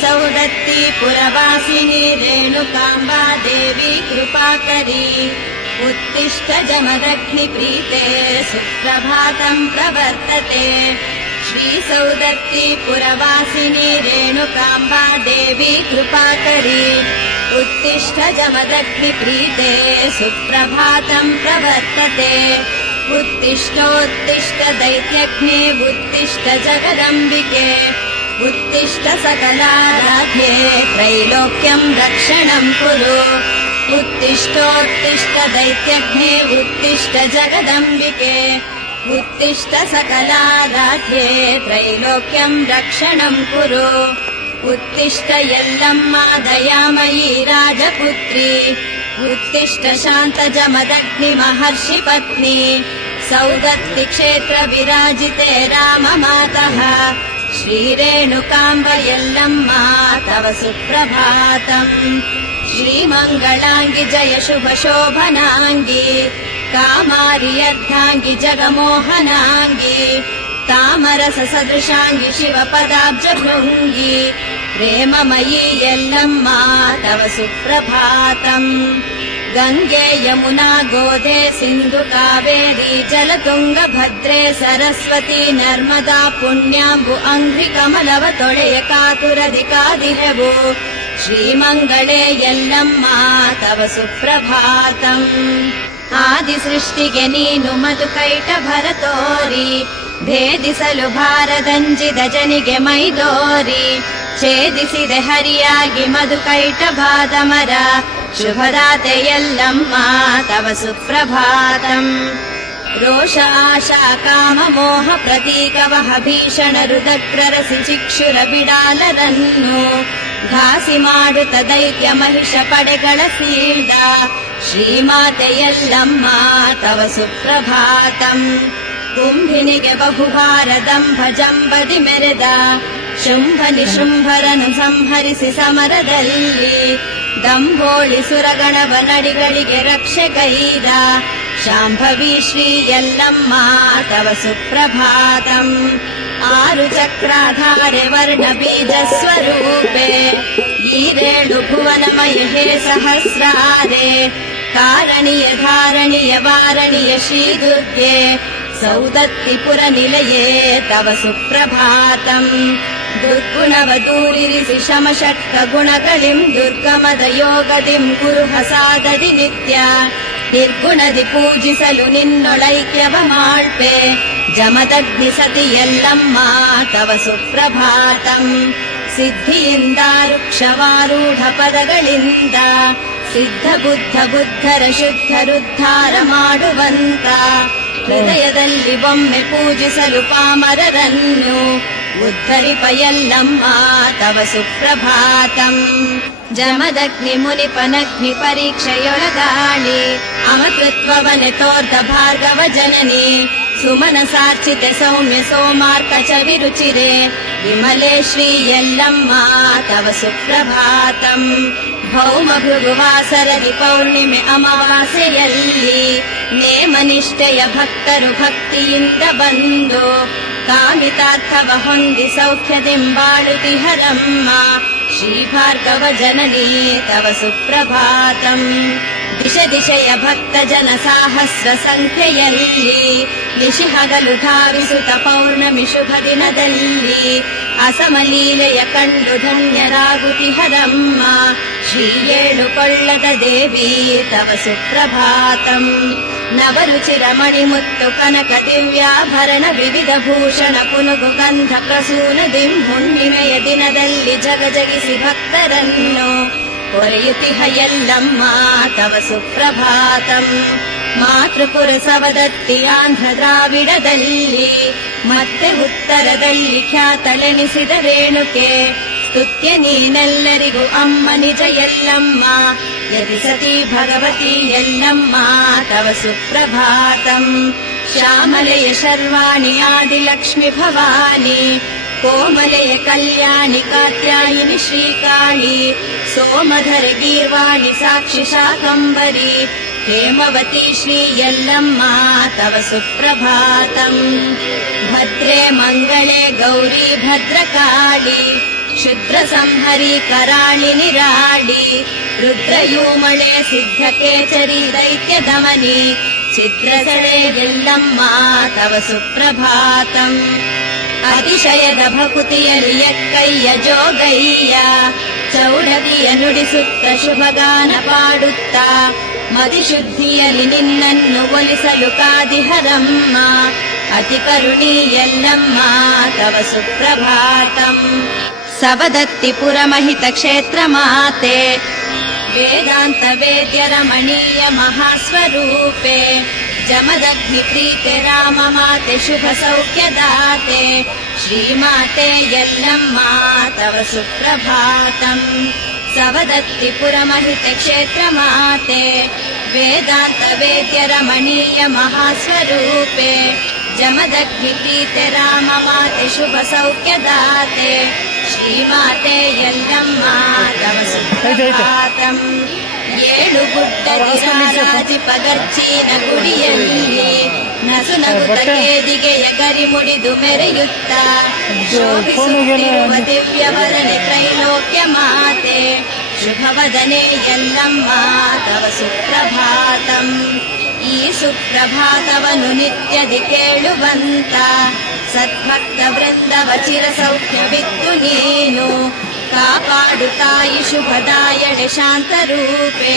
सौदत्ती पुरवासिनी रेणुकाम्बा देवी कृपाकरी उत्तिष्ठ जमदग्निप्रीते सुप्रभातम् प्रवर्तते। श्रीसौदत्ती पुरवासिनी रेणुकाम्बा देवी कृपाकरी उत्तिष्ठ जमदग्निप्रीते सुप्रभातम् प्रवर्तते। उत्तिष्ठोत्तिष्ठ दैत्यग्ने उत्तिष्ठ जगदम्बिके उत्तिष्ठ सकलाराध्ये त्रैलोक्यम् रक्षणम् कुरु। उत्तिष्ठोत्तिष्ठ दैत्यग्ने उत्तिष्ठ जगदम्बिके उत्तिष्ठ सकलाराध्ये त्रैलोक्यम् रक्षणम् कुरु। उत्तिष्ठ यल्लम्मा दयामयी राजपुत्री उत्तिष्ठ शान्तजमदग्नि महर्षि पत्नी सौदत्ति क्षेत्र विराजिते राममातः श्रीरेणुकाम्ब यल्लम्मा तव सुप्रभातम्। श्रीमङ्गलाङ्गि जय शुभ शोभनाङ्गि कामारि अर्धाङ्गि जगमोहनाङ्गि तामरस सदृशाङ्गि शिवपदाब्ज भृङ्गि प्रेममयी यल्लम्मा तव सुप्रभातम्। गङ्गे यमुना गोदे सिन्धु कावेरी जलतुङ्ग भद्रे सरस्वती नर्मदा पुण्याम्बु अङ्घ्रि कमलव ತೊಳೆಯ ಕಾತುರದಿ ಕಾದಿಹೆವು ಶ್ರೀಮಂಗಳೇ ಯಲ್ಲಮ್ಮ ತವ ಸುಪ್ರಭಾತಂ। ಆದಿ ಸೃಷ್ಟಿಗೆ ನೀನು ಮಧುಕೈಟ ಭರತೋರಿ ಭೇದಿಸಲು ಭಾರದಂಜಿದ ಜನಿಗೆ ಮೈದೋರಿ ಛೇದಿಸಿದೆ ಹರಿಯಾಗಿ ಮಧುಕೈಟ ಬಾದಮರ ಶುಭದಾತೆ ಯಲ್ಲಮ್ಮ ತವ ಸುಪ್ರಭಾತಂ। ರೋಷ ಆಶಾ ಕಾಮ ಮೋಹ ಪ್ರತೀಕವಹ ಭೀಷಣ ರುದಕ್ರರಸಿ ಚಿಕ್ಷುರ ಬಿಡಾಲರನ್ನು ಘಾಸಿ ಮಾಡುತ್ತ ದೈತ್ಯ ಮಹಿಷ ಪಡೆಗಳ ಸೀಳ್ದ ಶ್ರೀಮಾತೆ ಯಲ್ಲಮ್ಮ ತವ ಸುಪ್ರಭಾತಂ। ಕುಂಭಿನಿಗೆ ಬಹುಭಾರದಂಭ ಜಂಬದಿ ಮೆರೆದ ಶುಂಭ ನಿಶುಂಭರನು ಸಂಹರಿಸಿ ಸಮರದಲ್ಲಿ ದಂಭೋಳಿ ಸುರಗಣವ ನಡಿಗಳಿಗೆ ರಕ್ಷೆ ಕೈದ ಶಾಂಭವಿ ಶ್ರೀ ಯಲ್ಲಮ್ಮ ತವ ಸುಪ್ರಭಾತಂ। ಆರು ಚಕ್ರಾಧಾರೆ ವರ್ಣ ಬೀಜ ಸ್ವರೂಪೆ ಈರೇಳು ಭುವನಮಯ ಹೇ ಸಹಸ್ರಾರೆ ಕಾರಣೀಯ ಧಾರಣೀಯ ವಾರಣೀಯ ಶ್ರೀ ದುರ್ಗೆ ಸೌದತ್ತಿಪುರ ನಿಲಯೇ ತವ ಸುಪ್ರಭಾತಂ। ದುರ್ಗುಣವ ದೂರಿರಿಸಿ ಶಮಷಟ್ಕ ಗುಣಗಳಿಂ ದುರ್ಗಮದ ಯೋಗದಿಂ ಕುರು ಹಸಾದದಿ ನಿತ್ಯ ನಿರ್ಗುಣದಿ ಪೂಜಿಸಲು ನಿನ್ನೊಳೈಕ್ಯವ ಮಾಳ್ಪೆ ಜಮದಗ್ನಿ ಸತಿ ಯಲ್ಲಮ್ಮ ತವ ಸುಪ್ರಭಾತಂ। ಸಿದ್ಧಿಯಿಂದ ವೃಕ್ಷವಾರೂಢ ಪದಗಳಿಂದ ಸಿದ್ಧ ಬುದ್ಧ ಬುದ್ಧರ ಶುದ್ಧರುದ್ಧಾರ ಮಾಡುವಂತ ಹೃದಯದಲ್ಲಿ ಒಮ್ಮೆ ಪೂಜಿಸಲು ಪಾಮರರನ್ನು ಉದ್ಧರಿಪ ಯಲ್ಲಮ್ಮ ತವ ಸುಪ್ರಭಾತಂ। ಜಮದಗ್ನಿ ಮುನಿಪನಗ್ನಿ ಪರೀಕ್ಷೆಯೊಳಗಾಳಿ ಅಮೃತತ್ವವನೆ ತೋರ್ದ ಭಾರ್ಗವ ಜನನಿ ಸುಮನ ಸಾರ್ಚಿತೆ ಸೌಮ್ಯ ಸೋಮಾರ್ಕ ಚವಿರುಚಿರೆ ವಿಮಲೆ ಶ್ರೀ ಯಲ್ಲಮ್ಮ ತವ ಸುಪ್ರಭಾತಂ। ಭೌಮ ಭೃಗುವಾಸರದಿ ಪೌರ್ಣಿಮೆ ಅಮಾವಾಸ್ಯೆಯಲ್ಲಿ ನೇಮನಿಷ್ಠೆಯ ಭಕ್ತರು ಭಕ್ತಿಯಿಂದ ಬಂದು ಕಾಮಿತಾರ್ಥವ ಹೊಂದಿ ಸೌಖ್ಯದೆಂಬಾಳುತಿಹರಮ್ಮ ಶ್ರೀ ಭಾರ್ಗವ ಜನನಿ ತವ ಸುಪ್ರಭಾತಂ। ದಿಶ ದಿಶೆಯ ಭಕ್ತ ಜನ ಸಾಹಸ್ರ ಸಂಖ್ಯೆಯಲ್ಲಿ ನಿಶಿ ಹಗಲು ಧಾವಿಸುತ್ತ ಪೌರ್ಣಮಿ ಶುಭ ದಿನದಲ್ಲಿ ಅಸಮಲೀಲೆಯ ಕಂಡು ಧನ್ಯರಾಗುತಿಹರಮ್ಮ ಶ್ರೀ ಏಳುಕೊಳ್ಳದ ದೇವಿ ತವ ಸುಪ್ರಭಾತಂ। ನವರುಚಿರ ಮಣಿಮುತ್ತು ಕನಕ ದಿವ್ಯಾಭರಣ ವಿವಿಧ ಭೂಷಣ ಪುನುಗು ಗಂಧ ಪ್ರಸೂನ ದಿಂ ಹುಣ್ಣಿಮೆಯ ದಿನದಲ್ಲಿ ಜಗಜಗಿಸಿ ಭಕ್ತರನ್ನು ಕೊರೆಯುತಿಹ ಯಲ್ಲಮ್ಮ ತವ ಸುಪ್ರಭಾತಂ। ಮಾತೃಪುರ ಸವದತ್ತಿ ಆಂಧ್ರ ದ್ರಾವಿಡದಲ್ಲಿ ಮತ್ತೆ ಉತ್ತರದಲ್ಲಿ ಖ್ಯಾತಳೆನಿಸಿದ ರೇಣುಕೆ ಸ್ತುತ್ಯ ನೀನೆಲ್ಲರಿಗೂ ಅಮ್ಮ ನಿಜ ಯಲ್ಲಮ್ಮ ಯದಿ ಸತಿ ಭಗವತಿ ಯಲ್ಲಮ್ಮ ತವ ಸುಪ್ರಭಾತಂ। ಶ್ಯಾಮಲೆಯ ಶರ್ವಾಣಿ ಆದಿಲಕ್ಷ್ಮಿ ಭವಾನಿ ಕೋಮಲೆಯ ಕಲ್ಯಾಣಿ ಕಾತ್ಯಾಯಿನಿ ಶ್ರೀಕಾಳಿ ಸೋಮಧರ ಗೀರ್ವಾಣಿ ಸಾಕ್ಷಿ ಶಾಕಂಬರಿ ಹೇಮವತಿ ಶ್ರೀ ಯಲ್ಲಮ್ಮ ತವ ಸುಪ್ರಭಾತಂ। ಭದ್ರೇ ಮಂಗಳೇ ಗೌರಿ ಭದ್ರಕಾಳಿ ಕ್ಷುದ್ರ ಸಂಹರಿ ಕರಾಳಿ ನಿರಾಡಿ ರುದ್ರಯೂಮಳೆ ಸಿದ್ಧ ಕೇಚರಿ ದೈತ್ಯ ದಮನಿ ಚಿತ್ರಸಳೆ ಎಲ್ಲಮ್ಮ ತವ ಸುಪ್ರಭಾತಂ ಅತಿಶಯದ ಭಕುತಿಯಲಿ ಎಕ್ಕಯ್ಯ ಜೋಗಯ್ಯ ಚೌಡಗಿಯ ನುಡಿಸುತ್ತ ಶುಭಗಾನ ಪಾಡುತ್ತ ಮದಿಶುದ್ಧಿಯಲಿ ನಿನ್ನನ್ನು ಒಲಿಸಲು ಕಾದಿಹರಮ್ಮ ಅತಿ ಕರುಣಿ ಎಲ್ಲಮ್ಮ ತವ ಸುಪ್ರಭಾತಂ ಸವದತ್ತಿ ಪುರಮಹಿತ ಕ್ಷೇತ್ರ ಮಾತೆ ವೇದಾಂತ ವೇದ್ಯ ರಮಣೀಯ ಮಹಾಸ್ವರೂಪೆ ಜಮದಗ್ನಿ ಪ್ರೀತೆ ರಾಮ ಮಾತೆ ಶುಭ ಸೌಖ್ಯದಾತೆ ಶ್ರೀಮಾತೆ ಎಲ್ಲಮ್ಮ ತವ ಸುಪ್ರಭಾತಂ ಸವದತ್ತಿ ಪುರಮಹಿತ ಕ್ಷೇತ್ರ ಮಾತೆ ವೇದಾಂತ ವೇದ್ಯ ರಮಣೀಯ ಮಹಾಸ್ವರೂಪೆ ಜಮದಗ್ನಿ ಪ್ರೀತೆ ರಾಮ ಮಾತೆ ಶುಭ ಸೌಖ್ಯದಾತೆ ಶ್ರೀಮಾತೆ ಎಲ್ಲಮ್ಮ ತವ ಸುಪ್ರಭಾತಂ ಏಳು ಗುಡ್ಡದಿ ಪಗರ್ಚಿನ ಗುಡಿಯಲ್ಲಿ ನಸು ನಗುತ್ತ ಕೇದಿಗೆಯ ಗರಿ ಮುಡಿದು ಮೆರೆಯುತ್ತ ಶೋಭಿಸುತ್ತಿರುವ ದಿವ್ಯವರನೆ ತ್ರೈಲೋಕ್ಯ ಮಾತೆ ಶುಭವದನೆ ಎಲ್ಲಮ್ಮ ತವ ಸುಪ್ರಭಾತಂ ಈ ಸುಪ್ರಭಾತವನ್ನು ನಿತ್ಯದಿ ಕೇಳುವಂತ ಸದ್ಭಕ್ತ ವೃಂದವ ಚಿರ ಸೌಖ್ಯವಿತ್ತು ನೀನು ಕಾಪಾಡು ತಾಯಿ ಶುಭದಾಯಡೆ ಶಾಂತರೂಪೆ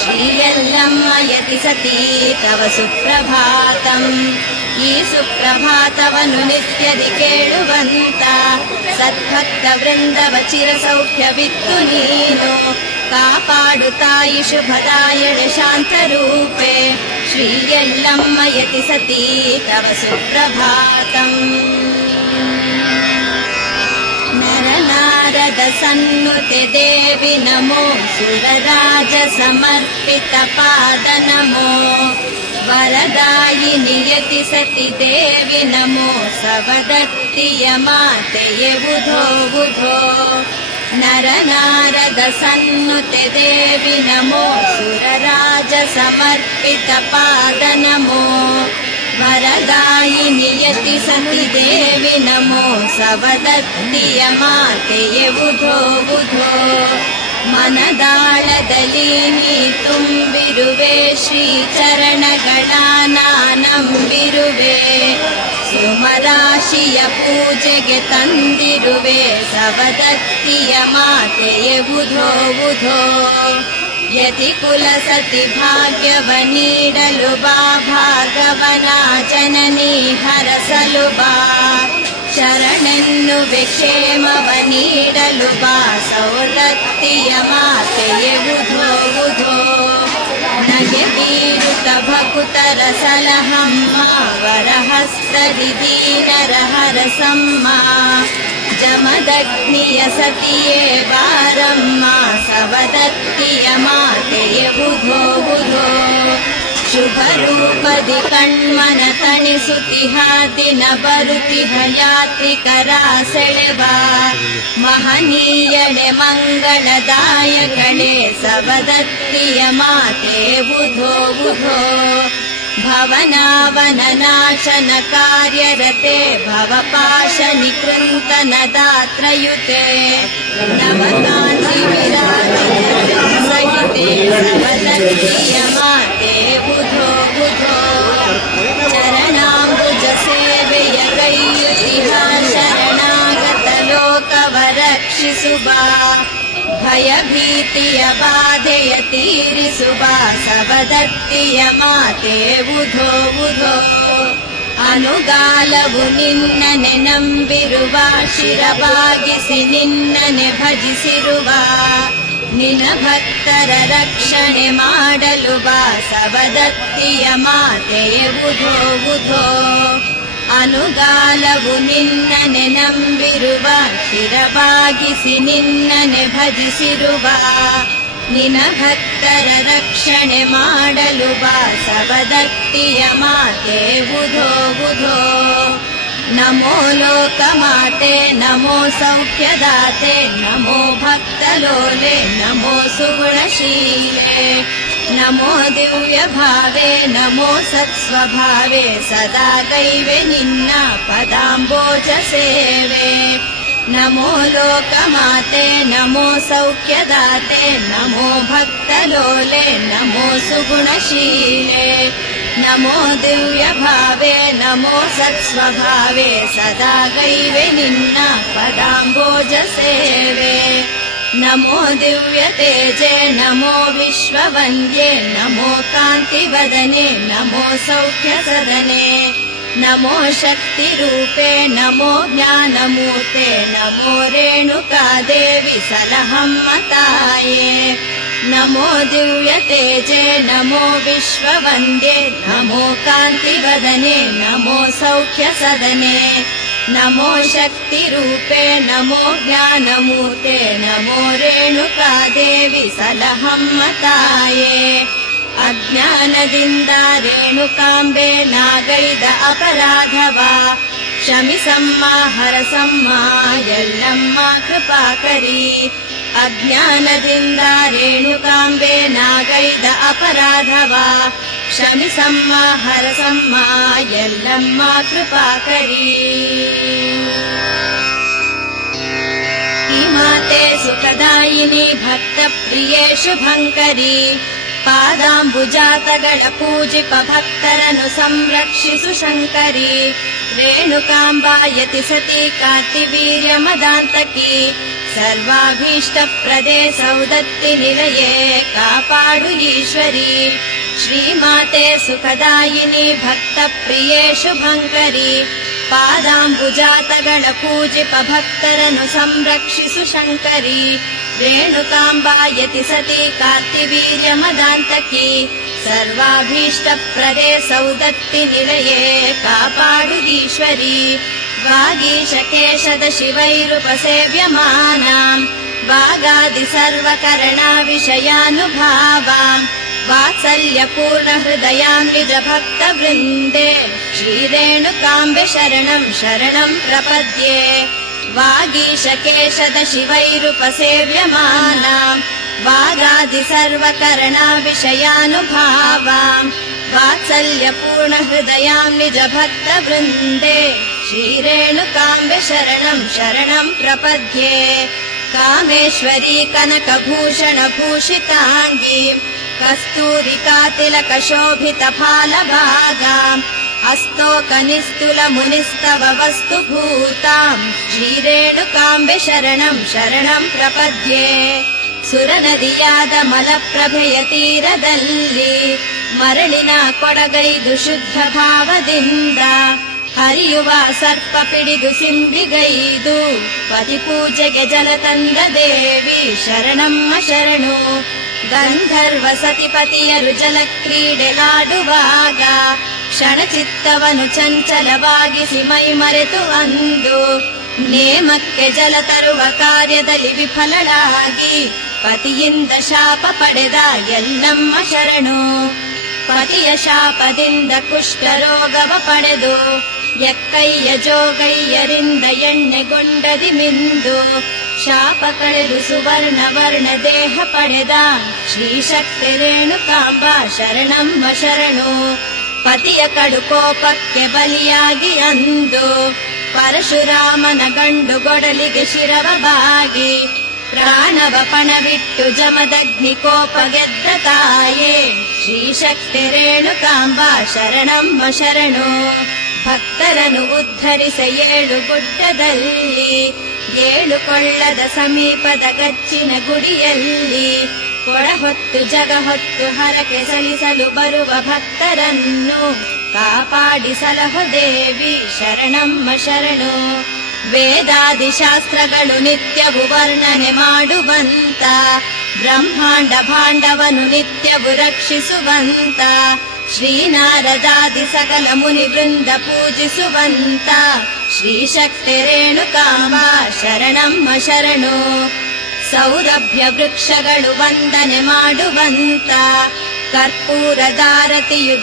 ಶ್ರೀ ಎಲ್ಲಮ್ಮ ಯತಿ ಸತೀ ತವ ಸುಪ್ರಭಾತಂ ಈ ಸುಪ್ರಭಾತವನ್ನು ನಿತ್ಯದಿ ಕೇಳುವಂತ ಸದ್ಭಕ್ತ ವೃಂದವ ಚಿರ ಸೌಖ್ಯವಿತ್ತು ನೀನು ಕಾಪಾಡು ತಾಯಿ ಶುಭದಾಯಡೆ ಶಾಂತರೂಪೆ ಶ್ರೀ ಎಲ್ಲಮ್ಮ ಯತಿ ಸತೀ ತವ ಸುಪ್ರಭಾತಂ ನರನಾರದ ಸನ್ನುತೆ ದೇವಿ ನಮೋ ಸುರರಾಜ ಸಮರ್ಪಿತ ಪಾದ ನಮೋ ವರದಾಯಿನಿ ಯತಿ ಸತಿ ದೇವಿ ನಮೋ ಸವದತ್ತಿಯ ಮಾತೆಯೇ ಬುಧೋ ಬುಧೋ ನರನಾರದ ಸನ್ನುತೆ ದೇವಿ ನಮೋ ಸುರರಾಜ ಸಮರ್ಪಿತ ಪಾದ ನಮೋ ವರದಾಯಿನಿ ಯತಿ ಸತಿ ದೇವಿ ನಮೋ ಸವದತ್ತಿಯ ಮಾತೆಯೇ ಬುಧೋ ಬುಧೋ ಮನದಾಳದಲ್ಲಿ ನೀ ತುಂಬಿರುವೆ ಶ್ರೀ ಚರಣಗಳ ನಂಬಿರುವೆ ಸುಮರಾಶಿಯ ಪೂಜೆಗೆ ತಂದಿರುವೆ ಸವದತ್ತಿಯ ಮಾತೆಯೇ ಬುಧೋ ಬುಧೋ ಯತಿ ಕುಲ ಸತಿ ಭಾಗ್ಯವ ನೀಡಲು ಬಾ ಭಾಗವನ ಜನನಿ ಹರಸಲು ಬಾ ಶರಣೆನ್ನುವೆ ಕ್ಷೇಮವ ನೀಡಲು ಬಾ ಸೌದತ್ತಿಯ ಮಾತೆಯೇ ಬುಧೋ ಬುಧೋ ನಗೆ ಬೀರುತ ಭಕುತರ ಸಲಹಮ್ಮ ವರಹಸ್ತದಿ ದೀನರ ಹರಸಮ್ಮ ಜಮದಗ್ನಿಯ ಸತಿಯೇ ಬಾರಮ್ಮ ಸವದತ್ತಿಯ ಮಾತೆಯೇ ಬುಧೋ ಬುಧೋ ಶುಭ ರೂಪದಿ ಕಣ್ಮನ ತಣಿಸುತ್ತಿಹ ದಿನ ಬರುತ್ತಿಹ ಯಾತ್ರಿಕರ ಸೆಳೆವ ಮಹನೀಯಳೆ ಮಂಗಳದಾಯಕಳೆ ಸವದತ್ತಿಯ ಮಾತೆ ಬುಧೋ ಬುಧೋ ಭವನಾವನ ನಾಶನ ಕಾರ್ಯರತೆ ಭವಪಾಶ ನಿಕೃಂತನ ದಾತ್ರಯುತೆ ನವಕಾಂತಿ ವಿರಾಜಿತ ಸಹಿತೆ ಸವದತ್ತಿಯ ಮಾತೆ ಬುಧೋ ಬುಧೋ ಚರಣಾಂಬುಜ ಸೇವೆಯ ಕೈಯುತಿಹ ಶರಣಾಗತ ಲೋಕವ ರಕ್ಷಿಸುವ ಭಯ ಭೀತಿಯ ಬಾಧೆಯ ತೀರಿಸುವ ಸವದತ್ತಿಯ ಮಾತೆ ಬುಧೋ ಬುಧೋ ಅನುಗಾಲವು ನಿನ್ನನೆ ನಂಬಿರುವ ಶಿರಬಾಗಿಸಿ ನಿನ್ನನೆ ಭಜಿಸಿರುವ ನಿನ ಭಕ್ತರ ರಕ್ಷಣೆ ಮಾಡಲು ಬಾ ಸವದತ್ತಿಯ ಮಾತೆಯೇ ಬುಧೋ ಬುಧೋ ಅನುಗಾಲವು ನಿನ್ನನೆ ನಂಬಿರುವ ಶಿರಬಾಗಿಸಿ ನಿನ್ನನೆ ಭಜಿಸಿರುವ ನಿನ ಭಕ್ತರ ರಕ್ಷಣೆ ಮಾಡಲು ಬಾ ಸವದತ್ತಿಯ ಮಾತೆ ಬುಧೋ ಬುಧೋ ನಮೋ ಲೋಕ ಮಾತೆ ನಮೋ ಸೌಖ್ಯದಾತೆ ನಮೋ ಭಕ್ತಲೋಲೆ ನಮೋ ಸುಗುಣಶೀಲೆ ನಮೋ ದಿವ್ಯ ಭಾವೆ ನಮೋ ಸತ್ಸ್ವಭಾವೆ ಸದಾ ಕೈವೆ ನಿನ್ನ ಪದಾಂಬೋಜ ಸೇವೆ ನಮೋ ಲೋಕಮಾತೆ ನಮೋ ಸೌಖ್ಯದಾತೆ ನಮೋ ಭಕ್ತಲೋಲೆ ನಮೋ ಸುಗುಣಶೀಲೆ ನಮೋ ದಿವ್ಯಭಾವೆ ನಮೋ ಸತ್ಸ್ವಭಾವೆ ಸದಾ ಗೈವೆ ನಿನ್ನ ಪದಾಂಬೋಜ ಸೇವೆ ನಮೋ ದಿವ್ಯ ತೇಜೆ ನಮೋ ವಿಶ್ವವಂದ್ಯೆ ನಮೋ ಕಾಂತಿವದನೆ ನಮೋ ಸೌಖ್ಯ ಸದನೆ ನಮೋ ಶಕ್ತಿ ರೂಪೆ ನಮೋ ಜ್ಞಾನಮೂರ್ತೆ ನಮೋ ರೇಣುಕಾದೇವಿ ಸಲಹಮ್ಮ ತಾಯೇ ನಮೋ ದಿವ್ಯ ತೇಜೆ ನಮೋ ವಿಶ್ವವಂದ್ಯೆ ನಮೋ ಕಾಂತಿವದನೆ ನಮೋ ಸೌಖ್ಯ ಸದನೆ ನಮೋ ಶಕ್ತಿ ರೂಪೆ ನಮೋ ಜ್ಞಾನಮೂರ್ತೆ ನಮೋ ರೇಣುಕಾದೇವಿ ಸಲಹಮ್ಮ ತಾಯೇ ಅಜ್ಞಾನದಿಂದ ರೇಣುಕಾಂಬೆ ನಾಗೈದ ಅಪರಾಧವ ಕ್ಷಮಿಸಮ್ಮ ಹರಸಮ್ಮ ಎಲ್ಲಮ್ಮ ಕೃಪಾಕರಿ ಅಜ್ಞಾನದಿಂದ ರೇಣುಕಾಂಬೆ ನಾಗೈದ ಅಪರಾಧವ ಕ್ಷಮಿಸಮ್ಮ ಹರಸಮ್ಮ ಎಲ್ಲಮ್ಮ ಕೃಪಾಕರಿ ಈ ಮಾತೆ ಸುಖದಾಯಿನಿ ಭಕ್ತ ಪ್ರಿಯೇ ಶುಭಂಕರಿ ಪಾದಾಂಬುಜಾತಗಳ ಪೂಜಿಪ ಭಕ್ತರನ್ನು ಸಂರಕ್ಷಿಸು ಶಂಕರಿ ರೇಣುಕಾಂಬಾಯತಿ ಸತಿ ಕಾರ್ತಿವೀರ್ಯ ಮದಾಂತಕಿ ಸರ್ವಾಭೀಷ್ಟ ಪ್ರದೇ ಸೌದತ್ತಿ ನಿಲಯೇ ಕಾಪಾಡು ಈಶ್ವರಿ ಶ್ರೀಮಾತೆ ಸುಖದಾಯಿನಿ ಭಕ್ತ ಪ್ರಿಯೇ ಶುಭಂಕರಿ ಪಾದಾಂಬುಜಾತಗಳ ಪೂಜಿಪ ಭಕ್ತರನ್ನು ಸಂರಕ್ಷಿಸು ಶಂಕರಿ ರೇಣುಕಾಂಬಾಯತಿ ಸತಿ ಕಾರ್ತಿವೀರ್ಯ ಮದಾಂತಕಿ ಸರ್ವಾಭೀಷ್ಟ ಪ್ರದೇ ಸೌದತ್ತಿ ನಿಲಯೇ ಕಾಪಾಡು ಈಶ್ವರಿ ವಾಗೀಶಕೇಶದ ಶಿವೈರುಪಸೇವ್ಯಮಾನಾಂ ವಾಗಾದಿ ಸರ್ವಕರಣಾ ವಿಷಯಾನುಭಾವಾಂ ವಾತ್ಸಲ್ಯಪೂರ್ಣ ಹೃದಯಾಂ ನಿಜ ಭಕ್ತ ವೃಂದೇ ಶ್ರೀರೇಣುಕಾಂಬೆ ಶರಣಂ ಶರಣಂ ಪ್ರಪದ್ಯೆ ವಾಗೀಶಕೇಶದ ಶಿವೈರುಪಸೇವ್ಯಮಾನಾಂ ವಾಗಾದಿ ಸರ್ವಕರಣಾ ವಿಷಯಾನುಭಾವಾಂ ವಾತ್ಸಲ್ಯಪೂರ್ಣ ಹೃದಯಾಂ ನಿಜ ಭಕ್ತ ವೃಂದೇ ಶ್ರೀರೇಣುಕಾಂಬೆ ಶರಣಂ ಶರಣಂ ಪ್ರಪದ್ಯೆ ಕಾಮೇಶ್ವರಿ ಕನಕಭೂಷಣ ಭೂಷಿತಾಂಗಿ ಕಸ್ತೂರಿಕಾ ತಿಲಕ ಶೋಭಿತ ಫಾಲಭಾಗಾಂ ಅಸ್ತೋಕ ನಿಸ್ತುಲ ಮುನಿಸ್ತವ ವಸ್ತು ಭೂತಾಂ ಶ್ರೀರೇಣುಕಾಂಬೆ ಶರಣಂ ಶರಣಂ ಪ್ರಪದ್ಯೆ ಸುರನದಿಯಾದ ಮಲಪ್ರಭೆಯ ತೀರದಲ್ಲಿ ಮರಳಿನ ಕೊಡಗೈದು ಶುದ್ಧ ಭಾವದಿಂದ ಹರಿಯುವ ಸರ್ಪ ಪಿಡಿದು ಸಿಂಬಿಗೈದು ಪತಿ ಪೂಜೆಗೆ ಜಲ ತಂದ ದೇವಿ ಶರಣಮ್ಮ ಶರಣು ಗಂಧರ್ವ ಸತಿಪತಿಯರು ಜಲ ಕ್ರೀಡೆಲಾಡುವಾಗ ಕ್ಷಣಚಿತ್ತವನು ಚಂಚಲವಾಗಿಸಿ ಮೈ ಮರೆತು ಅಂದು ನೇಮಕ್ಕೆ ಜಲ ತರುವ ಕಾರ್ಯದಲ್ಲಿ ವಿಫಲಳಾಗಿ ಪತಿಯಿಂದ ಶಾಪ ಪಡೆದ ಎಲ್ಲಮ್ಮ ಶರಣು ಪತಿಯ ಶಾಪದಿಂದ ಕುಷ್ಠರೋಗವ ಪಡೆದು ಎಕ್ಕಯ್ಯ ಜೋಗಯ್ಯರಿಂದ ಎಣ್ಣೆಗೊಂಡದಿ ಮಿಂದು ಶಾಪ ಕಳೆದು ಸುವರ್ಣ ವರ್ಣ ದೇಹ ಪಡೆದ ಶ್ರೀಶಕ್ತಿ ರೇಣುಕಾಂಬ ಶರಣಮ್ಮ ಶರಣು ಪತಿಯ ಕಡು ಕೋಪಕ್ಕೆ ಬಲಿಯಾಗಿ ಅಂದು ಪರಶುರಾಮನ ಗಂಡು ಗೊಡಲಿಗೆ ಶಿರವ ಬಾಗಿ ಪ್ರಾಣವ ಪಣವಿಟ್ಟು ಜಮದಗ್ನಿ ಕೋಪ ಗೆದ್ದ ತಾಯೇ ಶ್ರೀಶಕ್ತಿ ರೇಣುಕಾಂಬ ಶರಣಮ್ಮ ಶರಣು ಭಕ್ತರನ್ನು ಉದ್ಧರಿಸ ಏಳು ಗುಡ್ಡದಲ್ಲಿ ಏಳು ಕೊಳ್ಳದ ಸಮೀಪದ ಗಚ್ಚಿನ ಗುಡಿಯಲ್ಲಿ ಕೊಡ ಹೊತ್ತು ಜಗ ಹೊತ್ತು ಹರಕೆ ಸಲ್ಲಿಸಲು ಬರುವ ಭಕ್ತರನ್ನು ಕಾಪಾಡಿ ಸಲಹು ದೇವಿ ಶರಣಮ್ಮ ಶರಣು ವೇದಾದಿ ಶಾಸ್ತ್ರಗಳು ನಿತ್ಯವು ವರ್ಣನೆ ಮಾಡುವಂತ ಬ್ರಹ್ಮಾಂಡ ಭಾಂಡವನು ನಿತ್ಯವು ರಕ್ಷಿಸುವಂತ ಶ್ರೀನಾರದಾದಿ ಸಕಲ ಮುನಿ ವೃಂದ ಪೂಜಿಸುವಂತ ಶ್ರೀಶಕ್ತಿ ರೇಣುಕಾಂಬ ಶರಣಮ್ಮ ಶರಣು ಸೌರಭ್ಯ ವೃಕ್ಷಗಳು ವಂದನೆ ಮಾಡುವಂತ ಕರ್ಪೂರದಾರತಿಯು